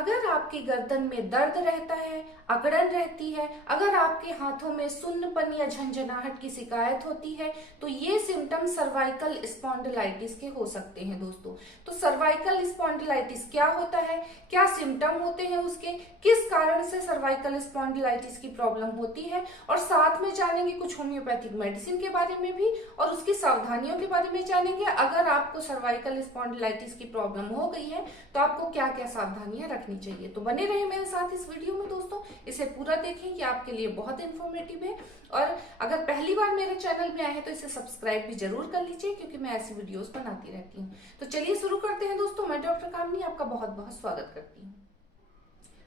अगर आपकी गर्दन में दर्द रहता है, अकड़न रहती है, अगर आपके हाथों में सुन्नपन या झंझनाहट की शिकायत होती है, तो ये सिम्टम सर्वाइकल स्पॉन्डिलाइटिस के हो सकते हैं दोस्तों। तो सर्वाइकल स्पॉन्डिलाइटिस क्या होता है, क्या सिम्टम होते हैं उसके, किस कारण से सर्वाइकल स्पॉन्डिलाइटिस की प्रॉब्लम होती है, और साथ में जानेंगे कुछ होम्योपैथिक मेडिसिन के बारे में भी और उसकी सावधानियों के बारे में जानेंगे। अगर आपको सर्वाइकल स्पॉन्डिलाइटिस की प्रॉब्लम हो गई है तो आपको क्या क्या सावधानियां रखनी चाहिए। तो बने रहिए मेरे साथ इस वीडियो में दोस्तों, इसे पूरा देखें, ये आपके लिए बहुत इन्फॉर्मेटिव है। और अगर पहली बार मेरे चैनल में आए हैं तो इसे सब्सक्राइब भी जरूर कर लीजिए, क्योंकि मैं ऐसी वीडियोस बनाती रहती हूँ। तो चलिए शुरू करते हैं दोस्तों। मैं डॉक्टर कामनी आपका बहुत बहुत स्वागत करती हूँ।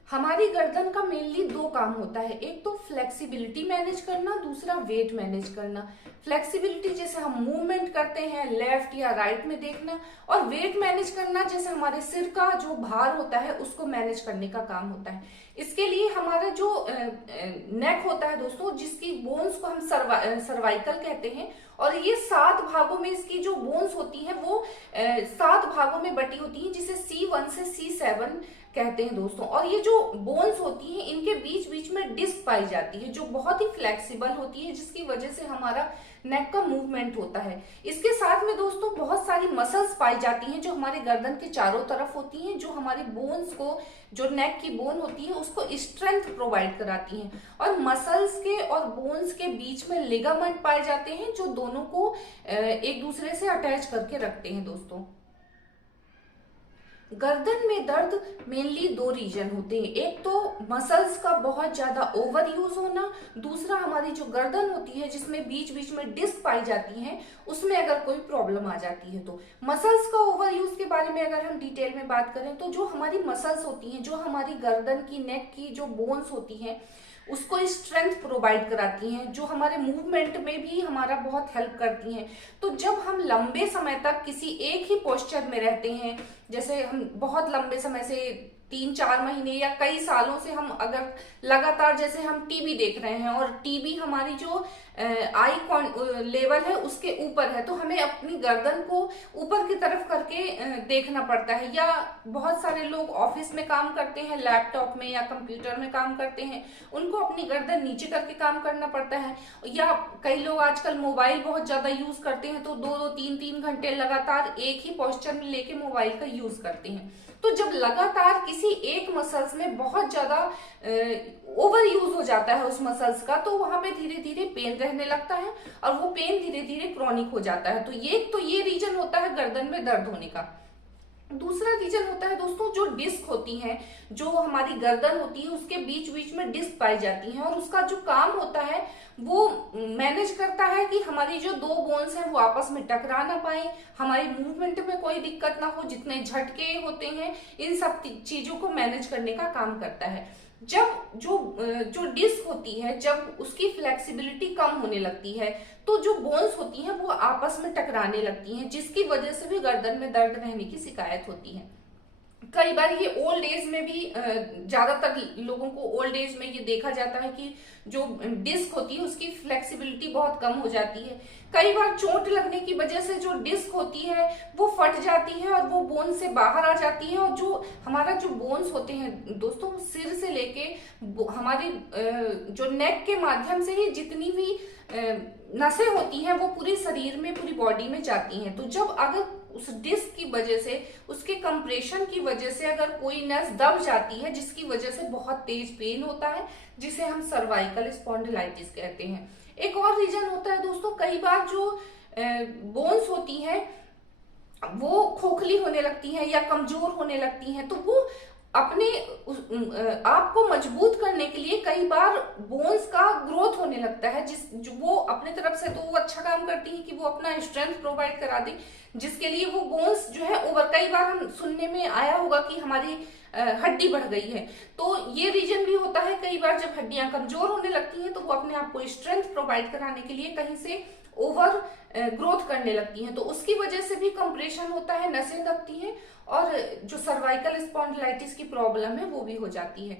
हमारी गर्दन का मेनली दो काम होता है, एक तो फ्लेक्सिबिलिटी मैनेज करना, दूसरा वेट मैनेज करना। फ्लेक्सिबिलिटी जैसे हम मूवमेंट करते हैं लेफ्ट या राइट में देखना, और वेट मैनेज करना जैसे हमारे सिर का जो भार होता है उसको मैनेज करने का काम होता है। इसके लिए हमारा जो नेक होता है दोस्तों, जिसकी बोन्स को हम सर्वाइकल कहते हैं, और ये 7 भागों में इसकी जो बोन्स होती हैं वो 7 भागों में बटी होती हैं, जिसे C1 से C7 कहते हैं दोस्तों। और ये जो बोन्स होती हैं इनके बीच बीच में डिस्क पाई जाती है, जो बहुत ही फ्लेक्सिबल होती है, जिसकी वजह से हमारा नेक का मूवमेंट होता है। इसके साथ में दोस्तों बहुत सारी मसल्स पाई जाती हैं जो हमारे गर्दन के चारों तरफ होती हैं, जो हमारी बोन्स को, जो नेक की बोन होती है उसको स्ट्रेंथ प्रोवाइड कराती हैं। और मसल्स के और बोन्स के बीच में लिगामेंट पाए जाते हैं, जो दोनों को एक दूसरे से अटैच करके रखते हैं दोस्तों। गर्दन में दर्द मेनली 2 रीजन होते हैं, एक तो मसल्स का बहुत ज्यादा ओवर यूज होना, दूसरा हमारी जो गर्दन होती है जिसमें बीच बीच में डिस्क पाई जाती हैं उसमें अगर कोई प्रॉब्लम आ जाती है। तो मसल्स का ओवर यूज के बारे में अगर हम डिटेल में बात करें तो जो हमारी मसल्स होती हैं, जो हमारी गर्दन की, नेक की जो बोन्स होती हैं उसको स्ट्रेंथ प्रोवाइड कराती हैं, जो हमारे मूवमेंट में भी हमारा बहुत हेल्प करती हैं। तो जब हम लंबे समय तक किसी एक ही पोस्चर में रहते हैं, जैसे हम बहुत लंबे समय से 3-4 महीने या कई सालों से हम अगर लगातार, जैसे हम टीवी देख रहे हैं और टीवी हमारी जो आई लेवल है उसके ऊपर है, तो हमें अपनी गर्दन को ऊपर की तरफ करके देखना पड़ता है। या बहुत सारे लोग ऑफिस में काम करते हैं, लैपटॉप में या कंप्यूटर में काम करते हैं, उनको अपनी गर्दन नीचे करके काम करना पड़ता है। या कई लोग आजकल मोबाइल बहुत ज्यादा यूज करते हैं, तो 2-2, 3-3 घंटे लगातार एक ही पोस्चर में लेके मोबाइल का यूज करते हैं। तो जब लगातार किसी एक मसल्स में बहुत ज्यादा ओवर यूज हो जाता है उस मसल्स का, तो वहां पे धीरे धीरे पेन रहने लगता है, और वो पेन धीरे धीरे क्रॉनिक हो जाता है। तो ये रीजन होता है गर्दन में दर्द होने का। दूसरा रीजन होता है दोस्तों जो डिस्क होती है, जो हमारी गर्दन होती है उसके बीच बीच में डिस्क पाई जाती हैं, और उसका जो काम होता है वो मैनेज करता है कि हमारी जो 2 बोन्स हैं वो आपस में टकरा ना पाए, हमारी मूवमेंट में कोई दिक्कत ना हो, जितने झटके होते हैं इन सब चीजों को मैनेज करने का काम करता है। जब जो डिस्क होती है, जब उसकी फ्लेक्सिबिलिटी कम होने लगती है, तो जो बोन्स होती हैं वो आपस में टकराने लगती हैं, जिसकी वजह से भी गर्दन में दर्द रहने की शिकायत होती है। कई बार ये ओल्ड एज में भी, ज्यादातर लोगों को ओल्ड एज में ये देखा जाता है कि जो डिस्क होती है उसकी फ्लेक्सिबिलिटी बहुत कम हो जाती है। कई बार चोट लगने की वजह से जो डिस्क होती है वो फट जाती है और वो बोन से बाहर आ जाती है, और जो हमारा जो बोन्स होते हैं दोस्तों, सिर से लेके हमारी जो नेक के माध्यम से ही जितनी भी नसें होती हैं वो पूरे शरीर में, पूरी बॉडी में जाती हैं। तो जब अगर उस डिस्क की वजह से, उसके कंप्रेशन की वजह से अगर कोई नस दब जाती है, जिसकी वजह से बहुत तेज पेन होता है, जिसे हम सर्वाइकल स्पॉन्डिलाइटिस कहते हैं। एक और रीजन होता है दोस्तों, कई बार जो बोन्स होती हैं वो खोखली होने लगती हैं या कमजोर होने लगती हैं, तो वो अपने आप को मजबूत करने के लिए कई बार बोन्स का ग्रोथ होने लगता है, जो वो अपने तरफ से तो वो अच्छा काम करती है कि वो अपना स्ट्रेंथ प्रोवाइड करा दे, जिसके लिए वो बोन्स जो है ओवर, कई बार हम सुनने में आया होगा कि हमारी हड्डी बढ़ गई है, तो ये रीजन भी होता है। कई बार जब हड्डियां कमजोर होने लगती हैं तो वो अपने आप को स्ट्रेंथ प्रोवाइड कराने के लिए कहीं से ओवर ग्रोथ करने लगती हैं, तो उसकी वजह से भी कंप्रेशन होता है, नसें दबती हैं, और जो सर्वाइकल स्पॉन्डिलाइटिस की प्रॉब्लम है वो भी हो जाती है।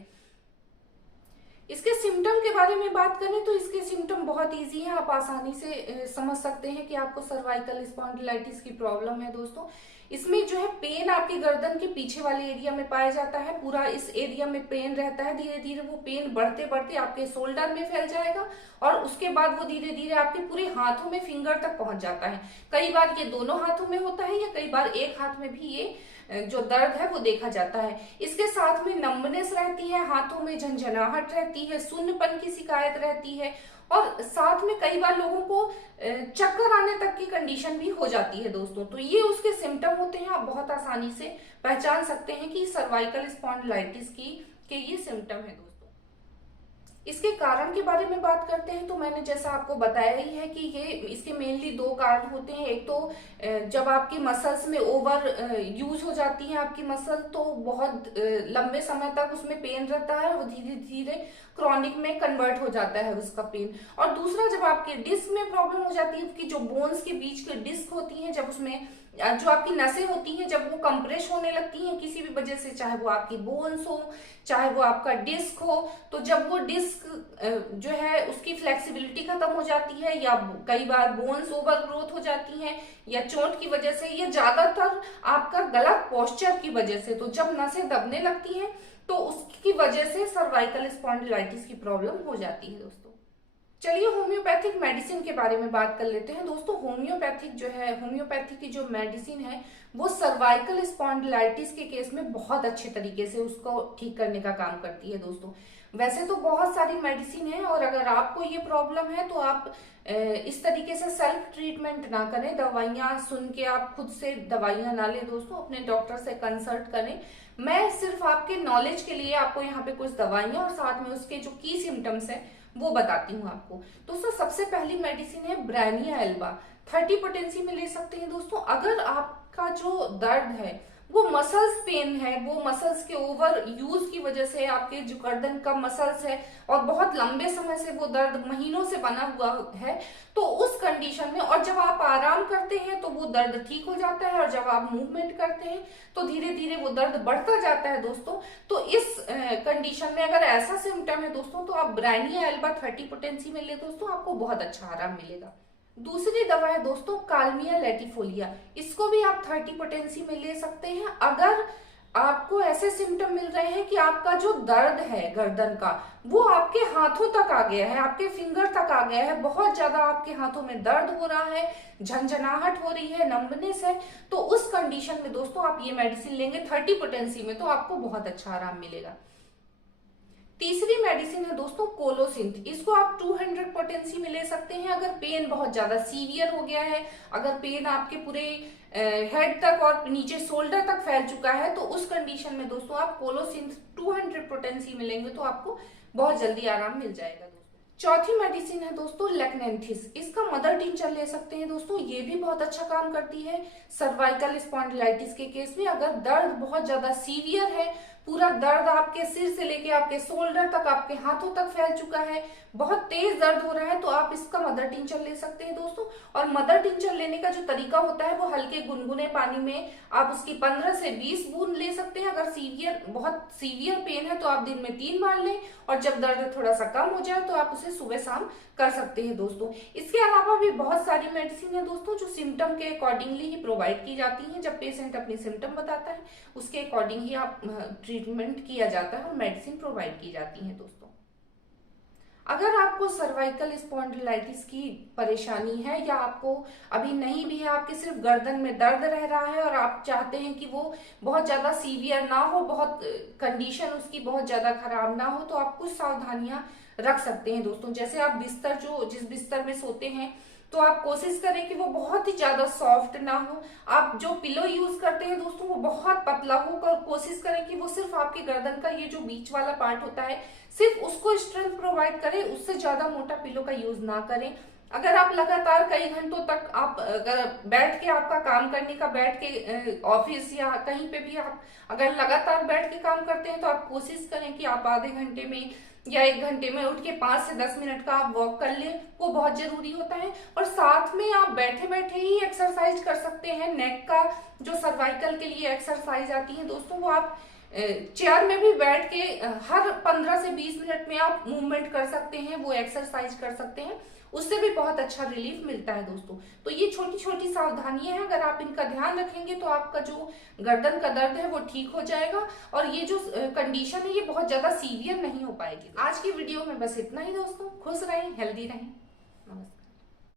इसके सिम्टम के बारे में बात करें तो इसके सिम्टम बहुत इजी हैं, आप आसानी से समझ सकते हैं कि आपको सर्वाइकल स्पॉन्डिलाइटिस की प्रॉब्लम है दोस्तों। इसमें जो है पेन आपकी गर्दन के पीछे वाले एरिया में पाया जाता है, पूरा इस एरिया में पेन रहता है। धीरे धीरे वो पेन बढ़ते बढ़ते आपके शोल्डर में फैल जाएगा और उसके बाद वो धीरे धीरे आपके पूरे हाथों में, फिंगर तक पहुंच जाता है। कई बार ये दोनों हाथों में होता है या कई बार एक हाथ में भी ये जो दर्द है वो देखा जाता है। इसके साथ में नंबनेस रहती है, हाथों में झंझनाहट रहती है, शून्यपन की शिकायत रहती है और साथ में कई बार लोगों को चक्कर आने तक की कंडीशन भी हो जाती है दोस्तों। तो ये उसके सिम्टम होते हैं, आप बहुत आसानी से पहचान सकते हैं कि सर्वाइकल स्पॉन्डिलाइटिस के ये सिम्टम है दोस्तों। इसके कारण के बारे में बात करते हैं तो मैंने जैसा आपको बताया ही है कि ये इसके मेनली दो कारण होते हैं। एक तो जब आपकी मसल्स में ओवर यूज हो जाती है आपकी मसल, तो बहुत लंबे समय तक उसमें पेन रहता है, वो धीरे धीरे क्रॉनिक में कन्वर्ट हो जाता है उसका पेन। और दूसरा, जब आपके डिस्क में प्रॉब्लम हो जाती है कि जो बोन्स के बीच के डिस्क होती हैं, जब उसमें जो आपकी नसें होती हैं जब वो कंप्रेस होने लगती हैं किसी भी वजह से, चाहे वो आपकी बोन्स हो चाहे वो आपका डिस्क हो, तो जब वो डिस्क जो है उसकी फ्लेक्सिबिलिटी खत्म हो जाती है या कई बार बोन्स ओवर ग्रोथ हो जाती हैं या चोट की वजह से या ज्यादातर आपका गलत पोस्चर की वजह से, तो जब नसें दबने लगती हैं तो उसकी वजह से सर्वाइकल स्पॉन्डिलाइटिस की प्रॉब्लम हो जाती है दोस्तों। चलिए होम्योपैथिक मेडिसिन के बारे में बात कर लेते हैं दोस्तों। होम्योपैथी की जो मेडिसिन है वो सर्वाइकल स्पॉन्डिलाइटिस के केस में बहुत अच्छे तरीके से उसको ठीक करने का काम करती है दोस्तों। वैसे तो बहुत सारी मेडिसिन है और अगर आपको ये प्रॉब्लम है तो आप इस तरीके से सेल्फ ट्रीटमेंट ना करें, दवाइयां सुन के आप खुद से दवाइयां ना लें दोस्तों, अपने डॉक्टर से कंसल्ट करें। मैं सिर्फ आपके नॉलेज के लिए आपको यहाँ पे कुछ दवाइयां और साथ में उसके जो की सिम्टम्स है वो बताती हूँ आपको दोस्तों। सबसे पहली मेडिसिन है ब्रानिया एल्बा, 30 पोटेंसी में ले सकते हैं दोस्तों। अगर आपका जो दर्द है वो मसल्स पेन है, वो मसल्स के ओवर यूज की वजह से आपके जो गर्दन का मसल्स है और बहुत लंबे समय से वो दर्द महीनों से बना हुआ है, तो उस कंडीशन में और जब आप आराम करते हैं तो वो दर्द ठीक हो जाता है और जब आप मूवमेंट करते हैं तो धीरे धीरे वो दर्द बढ़ता जाता है दोस्तों। तो इस कंडीशन में अगर ऐसा सिम्टम है दोस्तों तो आप ब्रानिया एल्बा 30 पोटेंसी में ले दोस्तों, आपको बहुत अच्छा आराम मिलेगा। दूसरी दवा है दोस्तों कालमिया लैटिफोलिया, इसको भी आप 30 पोटेंसी में ले सकते हैं। अगर आपको ऐसे सिम्टम मिल रहे हैं कि आपका जो दर्द है गर्दन का वो आपके हाथों तक आ गया है, आपके फिंगर तक आ गया है, बहुत ज्यादा आपके हाथों में दर्द हो रहा है, झंझनाहट हो रही है, नंबनेस है, तो उस कंडीशन में दोस्तों आप ये मेडिसिन लेंगे 30 पोटेंसी में तो आपको बहुत अच्छा आराम मिलेगा। तीसरी मेडिसिन है दोस्तों कोलोसिंथ, इसको आप 200 पोटेंसी में ले सकते हैं। अगर पेन बहुत ज्यादा सीवियर हो गया है, अगर पेन आपके पूरे हेड तक और नीचे शोल्डर तक फैल चुका है, तो उस कंडीशन में दोस्तों आप कोलोसिंथ 200 पोटेंसी में लेंगे तो आपको बहुत जल्दी आराम मिल जाएगा दोस्तों। चौथी मेडिसिन है दोस्तों लेक्नेंथिस, इसका मदर टिंचर ले सकते हैं दोस्तों, ये भी बहुत अच्छा काम करती है सर्वाइकल स्पॉन्डिलाइटिस के केस में। अगर दर्द बहुत ज्यादा सीवियर है, पूरा दर्द आपके सिर से लेके आपके शोल्डर तक आपके हाथों तक फैल चुका है, बहुत तेज दर्द हो रहा है, तो आप इसका मदर टिंचर ले सकते हैं दोस्तों। और मदर टिंचर लेने का जो तरीका होता है वो हल्के गुनगुने पानी में आप उसकी 15 से 20 बूंद ले सकते हैं। अगर बहुत सीवियर पेन है तो आप दिन में 3 बार लें और जब दर्द थोड़ा सा कम हो जाए तो आप उसे सुबह शाम कर सकते हैं दोस्तों। इसके अलावा भी बहुत सारी मेडिसिन है दोस्तों जो सिम्टम के अकॉर्डिंगली ही प्रोवाइड की जाती हैं। जब पेशेंट अपनी सिम्टम बताता है उसके अकॉर्डिंग ही आप ट्रीटमेंट किया जाता है और मेडिसिन प्रोवाइड की जाती है दोस्तों। अगर आपको सर्वाइकल स्पॉन्डिलाइटिस की परेशानी है या आपको अभी नहीं भी है, आपके सिर्फ गर्दन में दर्द रह रहा है और आप चाहते हैं कि वो बहुत ज्यादा सीवियर ना हो, बहुत कंडीशन उसकी बहुत ज्यादा खराब ना हो, तो आप कुछ सावधानियां रख सकते हैं दोस्तों। जैसे आप जिस बिस्तर में सोते हैं तो आप कोशिश करें कि वो बहुत ही ज्यादा सॉफ्ट ना हो। आप जो पिलो यूज करते हैं दोस्तों वो बहुत पतला हो, और कोशिश करें कि वो सिर्फ आपके गर्दन का ये जो बीच वाला पार्ट होता है सिर्फ उसको स्ट्रेंथ प्रोवाइड करे, उससे ज्यादा मोटा पिलो का यूज ना करें। अगर आप लगातार कई घंटों तक आप अगर बैठ के आपका काम करने का बैठ के ऑफिस या कहीं पे भी आप अगर लगातार बैठ के काम करते हैं तो आप कोशिश करें कि आप आधे घंटे में या 1 घंटे में उठ के 5 से 10 मिनट का आप वॉक कर लें, वो बहुत जरूरी होता है। और साथ में आप बैठे बैठे ही एक्सरसाइज कर सकते हैं। नेक का जो सर्वाइकल के लिए एक्सरसाइज आती है दोस्तों वो आप चेयर में भी बैठ के हर 15 से 20 मिनट में आप मूवमेंट कर सकते हैं, वो एक्सरसाइज कर सकते हैं। उससे भी बहुत अच्छा रिलीफ मिलता है दोस्तों। तो ये छोटी छोटी सावधानियां हैं, अगर आप इनका ध्यान रखेंगे तो आपका जो गर्दन का दर्द है वो ठीक हो जाएगा और ये जो कंडीशन है ये बहुत ज्यादा सीवियर नहीं हो पाएगी। आज की वीडियो में बस इतना ही दोस्तों। खुश रहें, हेल्दी रहें। नमस्कार।